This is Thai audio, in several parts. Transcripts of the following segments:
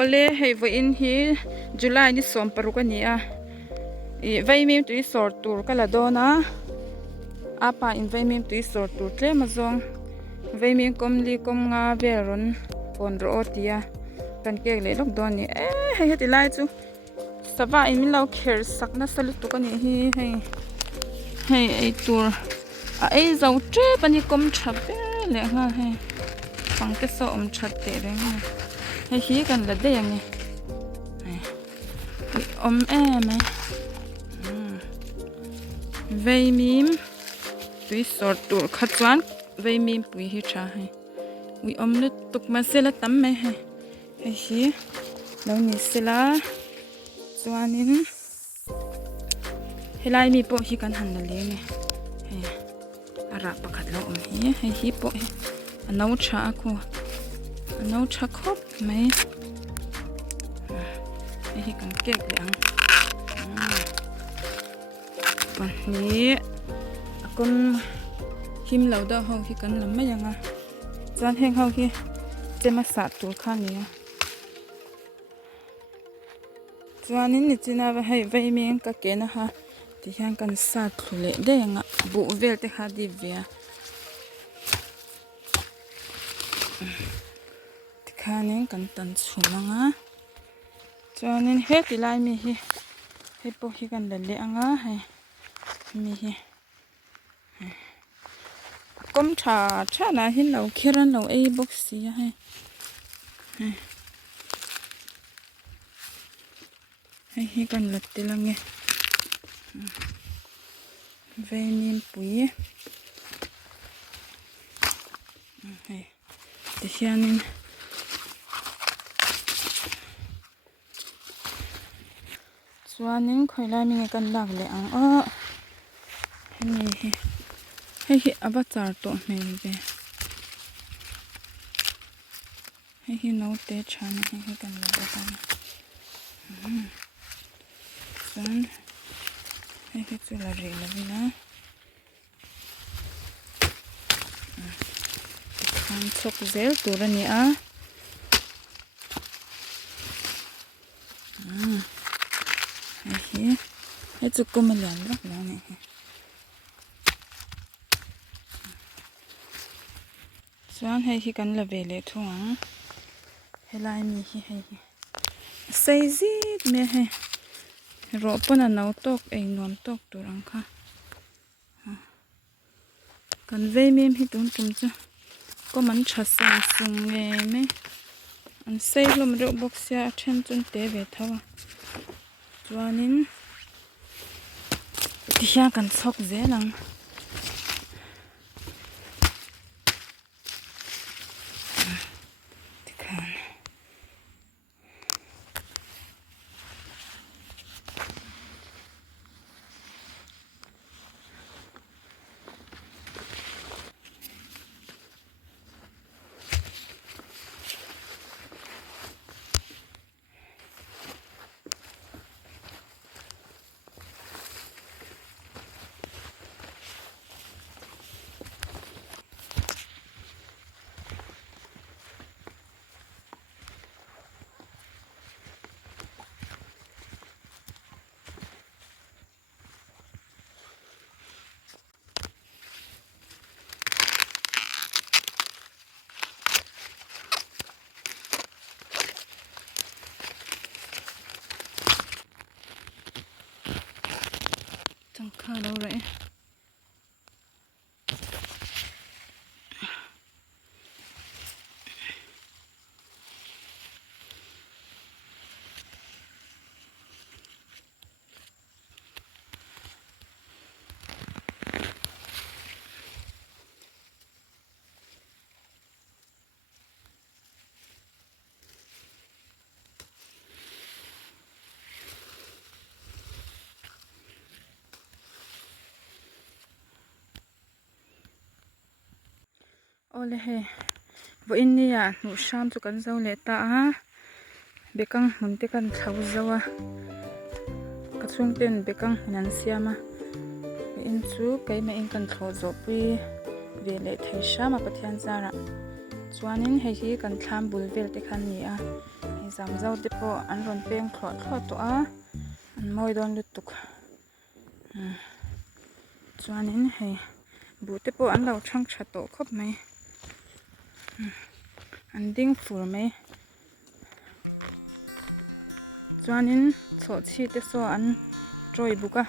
ole hei vo in hi July ni som paru ka ni a I vai mim tu sor tur kala dona apa in vai mim tu sor tur tle ma zong vai mim kom li kom nga veron pon ro tia kan ke le lok don ni hei heti lai chu sava in min lau kher sakna salu tu ka ni hi hei ei tur a ei zau tre pani kom tha pe le nga hei pang te so chat te re nga hei hi kan la de mi em vei mim tui sort tur kha chuan vei mim pui hi tha hai ui le tuk ma se la tam me he hi lo ni se la chuanin helai mi po hi kan han na le me he ara pakhat lo hi po he anau tha ko anau tha khop mai hi kan kek le ang ni akon him lo da ho hi kan lam ma yanga chan heng ho hi chema sa tur kha ni chuanin ni china wa hei vai meng ka ke na ha ti hian kan sa thule de nga bu vel te kha di via ti khanin kan tan chhumanga chuanin he ti lai mi hi he po hi kan la le anga hei mi hi kom tha na hin lo khiran lo ei box si he hi kan lat te lange ve nim pui hei ti hianin chuanin khoilai mi kan lak le ang mi hi aba char to hmel ve hi no te chan hi kan la ba tan san hi chu la ri la vina kan chok zel turani a hi chu kumalian rak la ne chuan hi kan la ve le thunga helai mi hi sei zit me he ro pona nau tok ei nom tok turang kha kan ve mem hi tum chu ko man tha sung me an sei lom ro box ya then chun te ve thawa chuanin ti hian kan chok zelang kha đâu rồi ole he vo in nia nu sham chu kan zo le ta a bekang mun te kan thau zawa ka chung ten bekang nan siama in chu kai ma in kan thlo zo pi ve le thai shama pathian zara chuanin hei hi kan thlam bul vel te khan ni a giảm dâu tiếp bộ ăn ròn peng khọt tụa ăn môi đòn lụt tục cho nên hay bố tiếp bộ ăn đầu trăng chặt tổ khóc mấy ăn đinh phủ mấy cho nên số chi tiếp số ăn trôi bục à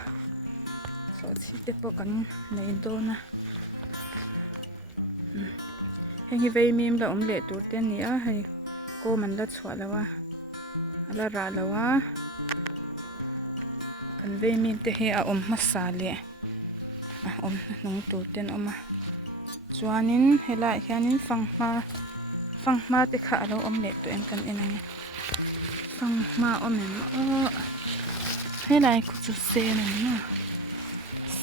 số chi tiếp bộ cắn lấy đô na hay vậy mình là lệ tụt tiền nhỉ hay cô mình đã chua là là ra là cần về mình thì hay masala nông tụt tiền cho nên hay lại khi anh phăng ma thì khá là lệ tụi em cần em này phăng ma em hay lại cũng chút xe này nữa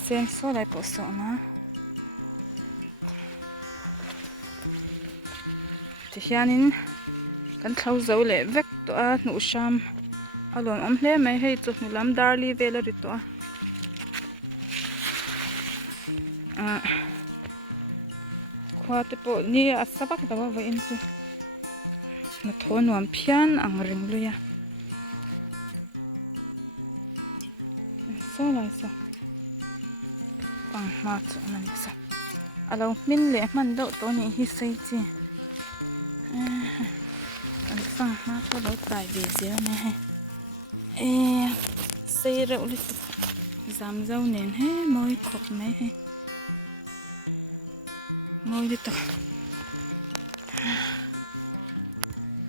xe số lại bỏ sọ mà thì khi anh kan thâu dấu lệ vek to nụ sam alon hle mai hei chu nu lam darli vela ri to khwa te po ni asabak dawa va in chu na thon nuam phian ang ring luya so lai sa pang ma chu man sa alo min le man do to ni hi sei chi anh phăng má có đấu tài về dưới này xây rượu đi giảm dâu nền hết môi khóc mấy hay môi đi tập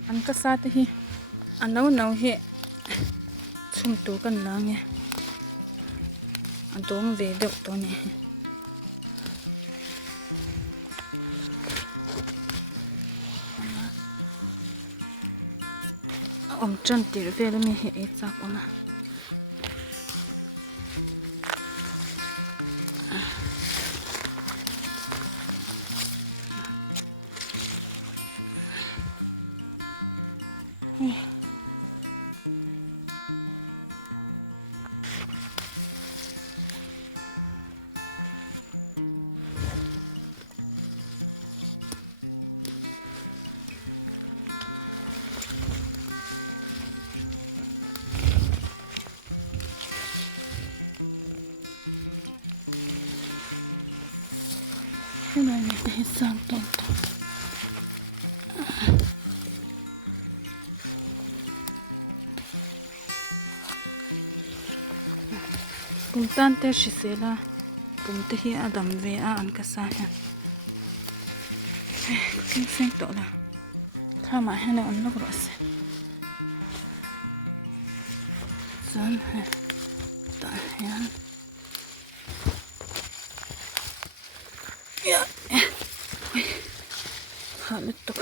anh có sao thì anh nấu hệ chung tủ cần lá nghe anh tốn về được tôi này chân tiền về là mình hệ chặt ona cái này để sang tồn cùng tan te chỉ sẽ là cùng te hi adam về ăn cái sao ha kinh sinh tổ là thà mà hay là ăn nó rồi sẽ dân ha tại ha lít tục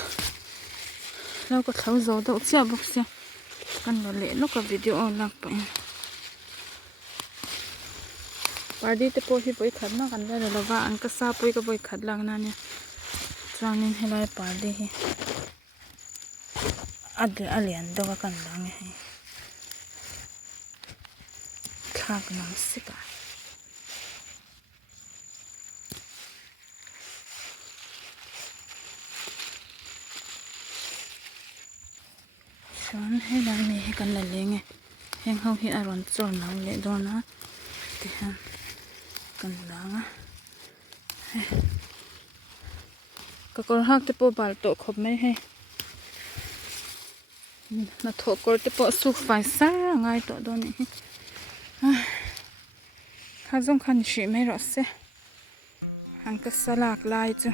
lâu có thấu dấu đậu xe bốc xe cần là lẽ lúc có video lạc bệnh và đi tới bôi thì bôi khát nó cần đây là vợ ăn cái sao bôi khát lăng na nha cho nên hay là bà đi liền đâu có cần lăng này khác nằm xích à chọn hay là mình cần là lấy nghe hang không hiện aron chọn nào lấy đó nó thì ha cần láng á cái con hắc thì bộ bal tổ khop mấy hay nó thổ cột thì bộ sụp phải xa ngay tổ đó này khá giống khăn chỉ mấy rồi xe ăn cái salad lại chứ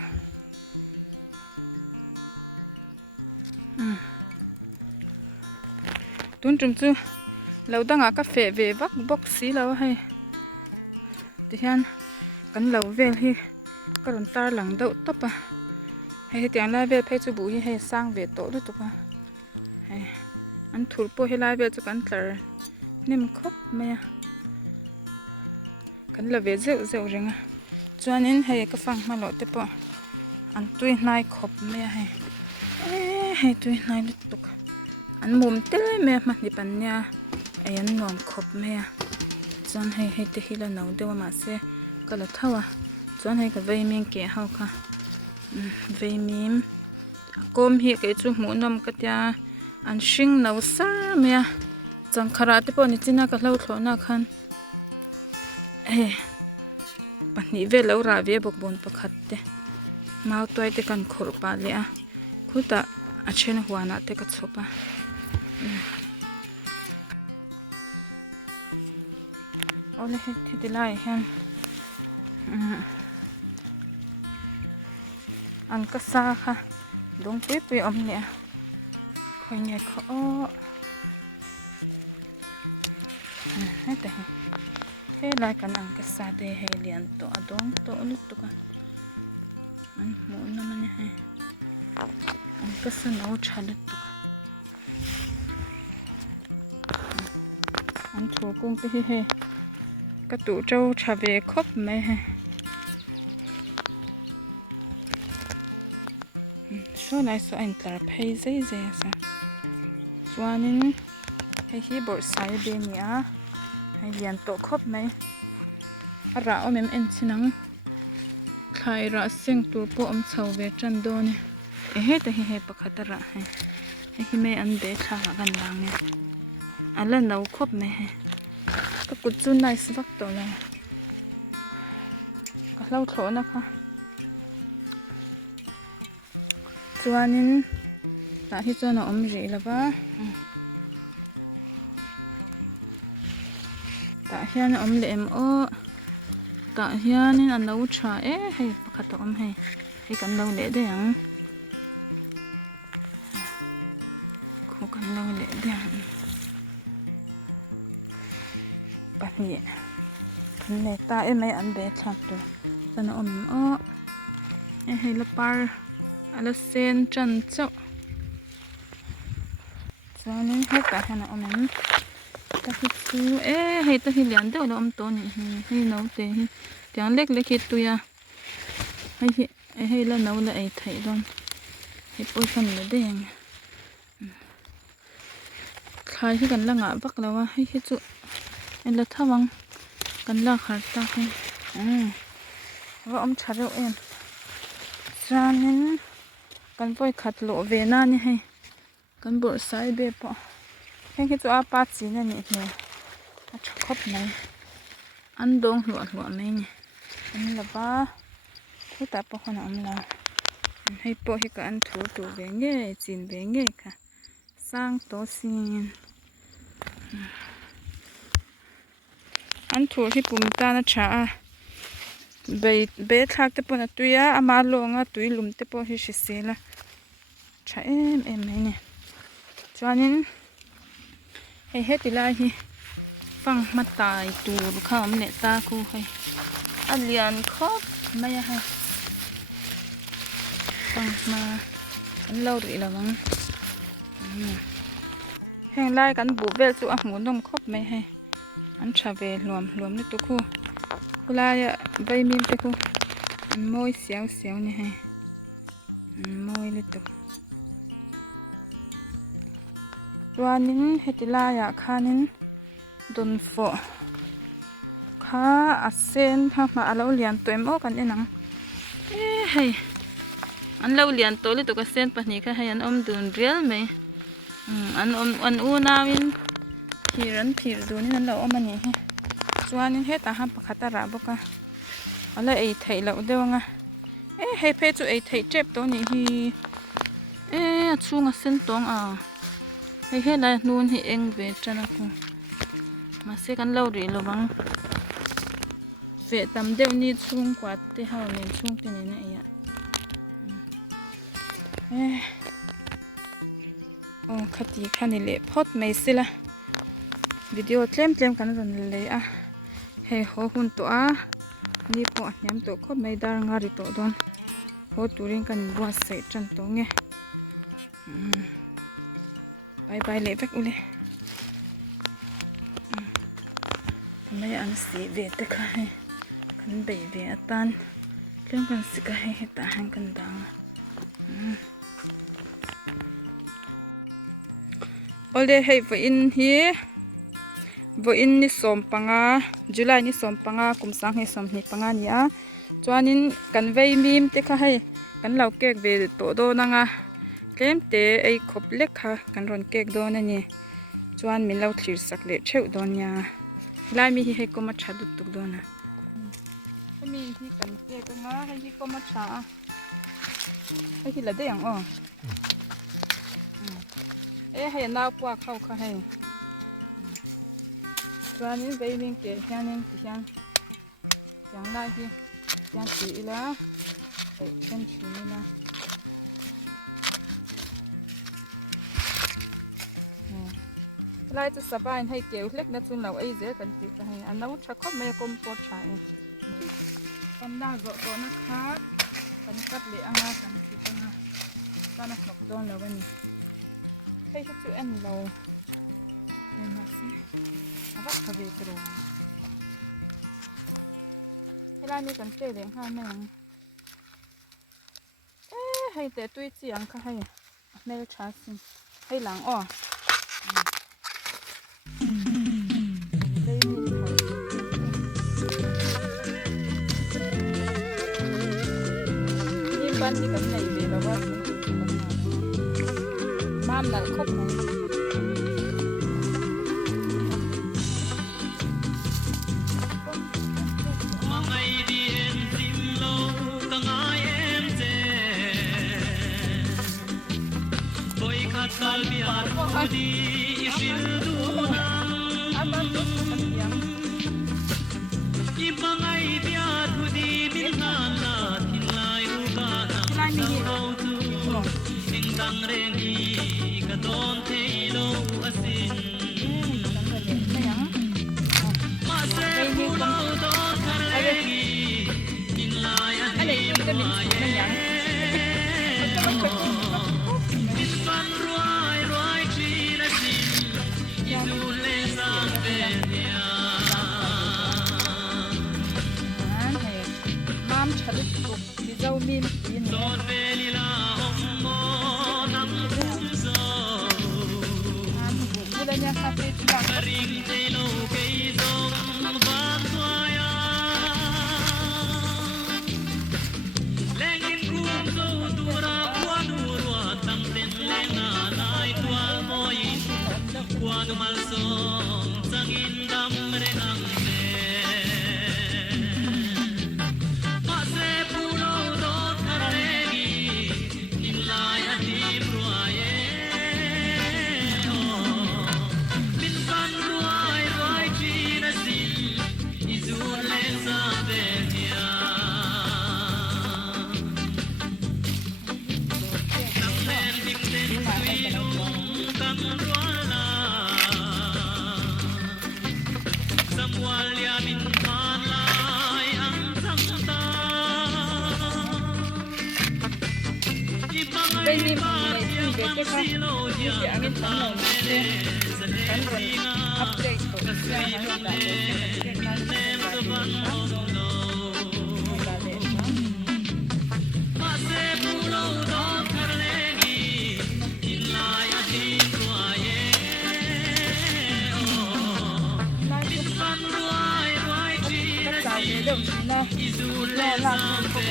tuần trùng chứ lâu đang ở cà phê về vắt bốc xí lâu hay thì hắn cắn lâu về thì có đòn tar lẳng đậu tấp à hay tiếng lai về phải chú bùi hay sang về tổ được tụi à hay ăn thủi po hay lai về chú cắn tar nem khóc mẹ cắn là về rượu rừng à cho nên hay cái phăng mà lọt tiếp à ăn tui nai khóc mẹ hay tui nai được tụi anh mồm tê mẹ mà đi bán nha anh ngon khóc mẹ chọn hay tê hi là nấu đâu mà sẽ cái là thau à chọn hay cái vây miếng kẻ hao cả vây miếng cơm hi cái chú muốn nằm cái tia an hring no sar mea changkhara te pawh ni china ka hlo thlawna khan pahnih vel lo ra ve bawk bawm pakhat te mau tuai te kan khawr pa le a khutah a then huanah te ka chhawp a ole he ti lai hian an ka sa kha dung pui pui om ne khoi nge kho heta he lai kan an ka sa te he lian to adong to lut to ka an mo na mane he an ka sa no chalet to an thu kung te he ka tu trâu trà về khóc mẹ số này số anh tar pay dây dây sa cho nên hay hi bor sai bên nhá hay liền tổ khóc mẹ ra ôm em xin khai ra sinh tu po om chau về chân đô nè hết thì hết bạc hạt ra hay mẹ ăn bé thà gần làng nè anh lên nấu khóc mẹก็กุดจุนในสวักตัวเลยก็เล่าโถนะคะส่วนนี้ตาที่ตัวน้องรีแล้วปะตาเฮียนอมเล่มโอตาเฮียนี่อันเล่าชาให้ประคัตอมให้กันเล่าเล่ได้ยังคู่กันเล่าเล่ได้ยังปะเนี่ยพันเนตาไม่อันเบชักตัวตอนอมให้ละปาร์อะไรเซนจันเจ้าส่วนนี้ให้ตาให้นะอมตาฮิซูให้ตาฮิเลียนเดี๋ยวเราอมตัวนี่ให้น้องเตะเดี๋ยวเล็กเล็กตัวyaให้ละน้องละไอ้ไทยดอนให้ปุ้ยกันเลยได้ยังใครที่กันละงะบักแล้วว่าให้จุอันละท่าวังกันลากขาตาให้ว่าอมชาเร็วจานนั้นกันป่วยขัดโลเวน่านี่ให้กันบดสายเบบแค่คิดว่าป้าจีนั่นนี่เนี่ยชอบคบไหนอันดงหัวไม่เนี่ยอันละบ้าคู่ตาปะคนอมละให้ปะให้กันถูตัวเบงเง่จีนเบงเง่ค่ะสร้างโต๊ะซีนอันถูที่ปุ่มตานะชาเบทักเตปนะตุยอามาลงตุยลุมเตปฮิชิเซละชาไม่เนี่ยจวนนี้ให้เฮติลาฮีฟังมาตายตูข้ามเนตาคูให้อันเลียนครบไม่ให้ฟังมาอันเล่าดีละมั้งแห้งไล่กันบุบเวลจูอ่ะหมูนมครบไม่ให้อันชาเวรวมนี่ตัวคู่คุลายใบมีนตัวคู่อันมอยเสียวนี่ให้มอยเลยตัวตัวนี้เฮติลายาคานินดนโฟข้าอัดเส้นถ้ามาเราเลียนตัวเอ็มโอกันเองนังให้อันเราเลียนตัวเลยตัวกับเส้นปนี้ก็ให้อันอมดูนเรียลไหมอันอูนาวินผีดูนี่นั่นเราเอามานี่ให้ส่วนนี้เฮ็ดอาหารปกติระบบก็อะไรไอ้ไทยเราเดี๋ยวงะให้เพจไอ้ไทยเจ็บตัวนี้ฮีช่วงเส้นตรงให้เฮ็ดอะไรนู่นให้เองเวทนะกูมาเสกันเล่าดีระวังเวทตำเดี๋ยวนี้ช่วงกว่าที่เขาเรียนช่วงที่นี่นะโอ้คดีคันนี้เละพอดไม่สิละวิดีโอเต็มกันรันเลยให้หัวหุ่นตัวนี่พอย้ำตัวก็ไม่ได้งาริตัวโดนหัวตัวเรียนกันบัวใส่จันตัวเงี้ยไปเลยแบกอุเลยทำไมอันสีเวทก็ให้กันเบยเวตันเรื่องกันสิก็ให้ตาหันกันดังโอเลให้ไว้อินฮีวันนี้สมปังจุลัยนี้สมปังกุมสังให้สมนิปังเนี่ยจวนนี้กันเวมีมที่เขาให้กันเราเก็บเวตัวโดนัง เต็มเตะไอ้ขบเล็กค่ะกันรอนเก๊กโดนนี่จวนมีเราถือสักเล็กเชื่อโดนยาลายมีให้ก็มาชัดตุกโดนนะให้มีที่กันเก๊กก็ง่าให้ที่ก็มาช้าให้ที่ละได้ยังอ๋อให้น้าปวกเข้าค่ะให้จวนนี้ไปวิ่งเก๊กยังนี่ที่ยังได้ที่ยังสีแล้วไอ้เส้นสีนี่นะลายจะสบายให้เกลียวเล็กนะจุนเราไอ้เจ๊กันติดให้อันนั้นชักก็ไม่กลมปวดใช้กันได้ก็ตัวนะครับกันกัดเลยอ่ะกันติดนะกันนักหนกโดนแล้ววันนี้ให้ชุดจุเอ็นเราเนี่ยนะสิเอาไว้ทำเวทรงให้ลายนี้กันเจ๊เลี้ยงห้าแม่ให้แต่ตุ้ยเจียงค่ะให้ในชาสิให้หลังอ้อบ้านที่กันไหนเบลว่าม่ามนั่งคบไหนไม่มีในที่เด็กก็ค่ะที่จะอันนี้ทั้งหมดเลยฉันเป็นอัปเดตตัวเองให้ได้เลยนั้นเดี๋ยวนี้นะแม่รักคน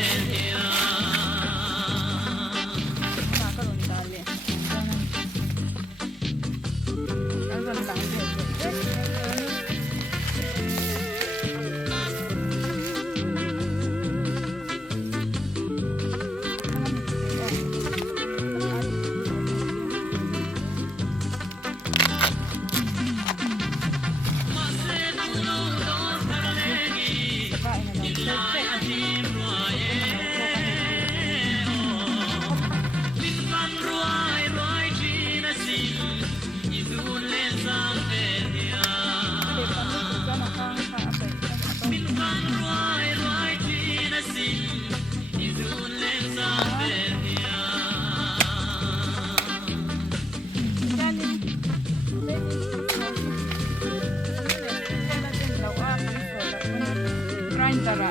Tara,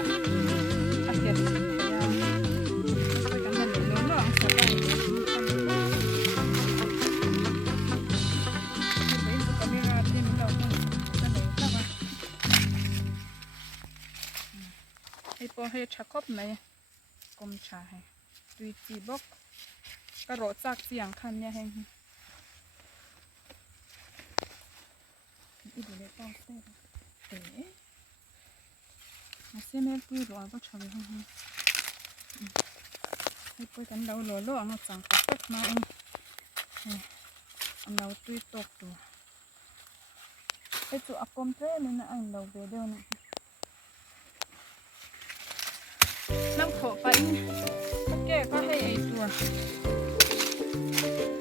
asyik. Kan dulu ang sabay. Ito kami natin daw kung sanay ka ba. Ay po hay chakop may kum cha hay. Tui ti bok. กระโดดจากเสียงคันเนี่ยแห้งอีดูเลยต้องเต้มาเส้นเนื้อปุ้ยร้อนก็ชอบเลยให้ปุ้ยกันเราหล่อๆเอาจังก็ตกมาเองอันเราตุ้ยตกตัวไปจุอากมเต้เลยนะอันเราเบเดอร์นะน้ำขอไปถ้าแก่ก็ให้ไอตัว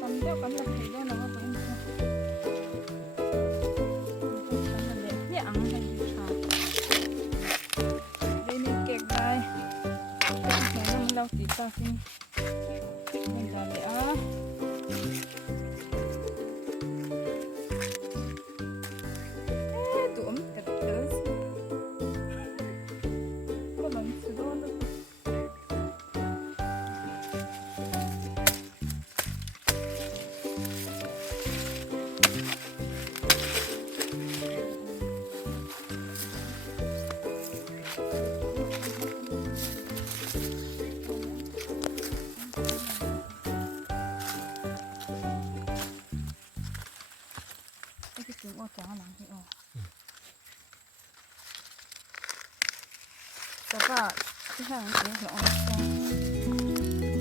ตอนเดียวกันเราให้ได้แล้วว่าไปฉันนั่นแหละเนี่ยอังให้ดีค่ะได้มีเก่งได้แต่ที่ไหนเราติดตาสิไม่ได้เลยอ่ะถึงออกจากหลังที่ออกแต่ว่าที่ห้างนี้เราออกจาก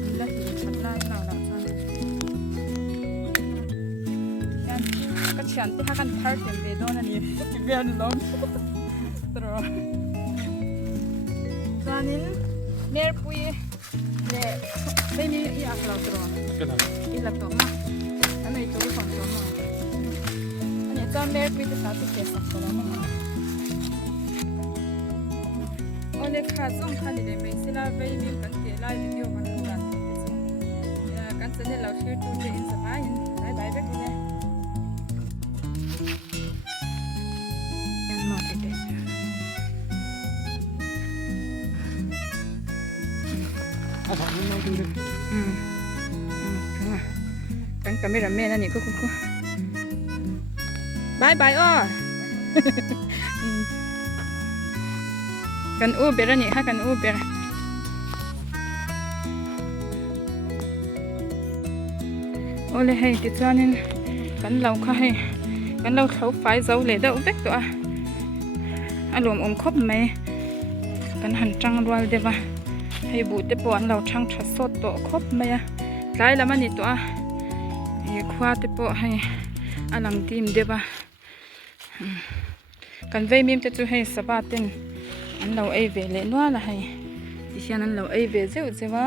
นี่ละหินชัดไล่เราละจ้ะงั้นก็เฉียนที่ห้างกันพาร์ทเต็มเบดอนอันนี้ที่เบียร์ล้มตรอตอนนี้เนรปุยเนี่ยไม่มีอีอักเราตรออีหลักตัวมาอันนี้ตัวที่สองตัวมาจำเมร์ปีที่สามที่เจ็ดสักตัวมั้งโอเล็กขาส่งคันนี้ไม่สิลาไปมีกันเทไลวิดีโอกันทุกวันกันเสนอเราเชื่อจูเจอินสบายบายบายไปกูเลยยังมาเด็กเอาของมันมาดูดิกันกับไม่รำแม่นั่นนี่ก็บายบายอ้อกันอู้เบรนี่ฮะกันอู้เบรโอ้เลยให้ติดจานินกันเราค่ะให้กันเราเขาไฟเจ้าเลยเด้อเด็กตัวอารมณ์คบไหมกันหันจังรวยเดี๋ยวให้บูดเดี๋ยวปอนเราช่างชัดสดตัวคบไหมไล่ละมันนี่ตัวคว้าเดี๋ยวปอให้อลังทีมเดี๋ยวกันเวมิมจะช่วยให้สบายเต้นอันเราไอเวเลนัวละให้ดิฉันนั้นเราไอเวเจ้าเจ้าว่า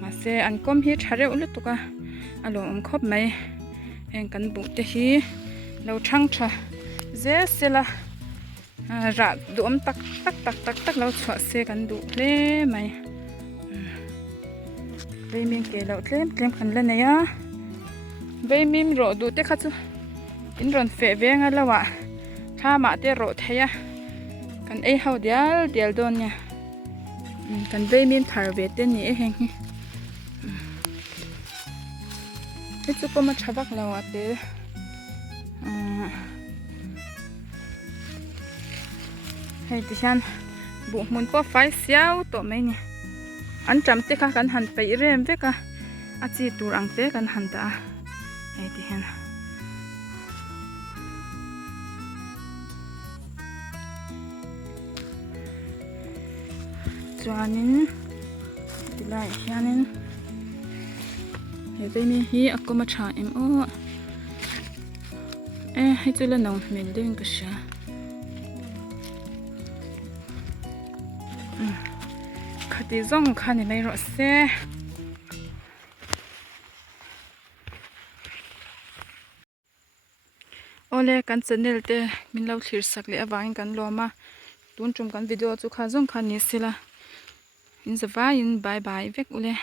มาเสอันก้มฮีชาเรอุลุตุกะอารมณ์ครบไหมเองกันบุตรฮีเราช่างชะเจ้าเสละรัดดูมตักเราชวดเสกันดูเล่ไหมเวมิมเกเราเล่มกันเล่นเนี่ยเวมิมรอดูเตะขัดจูอินรอนเฟเวงอะไรวะถ้ามาเตะรถเฮียกันเอ้เขาเดียวโดนเนี่ยกันเวมินทาร์เวตนี่เองไอ้จุกก็มาชับักแล้วอ่ะเตะให้ดิฉันบุกมุนก็ไฟเสียวตัวไม่เนี่ยอันจำเตะกันหันไปเรื่อยๆเวกะอาจีตูรังเตะกันหันตาให้ดิฉันจวนนี้ดีไลท์ยันนี้เฮ้ยมีฮีอักก็มาชาเอ็มโอให้จุลน้องเมลดิ้งก็ใช่ขัดที่ซ่องขันนี่ไม่รอดเสียโอเล่กันเสนอเตะมินเล่าทีสักเลยอวานกันรอมาตุนจุ่มกันวิดีโอจุกข้าซ่องขันนี้สิละอินสบายอินบายบายเวกอุเล่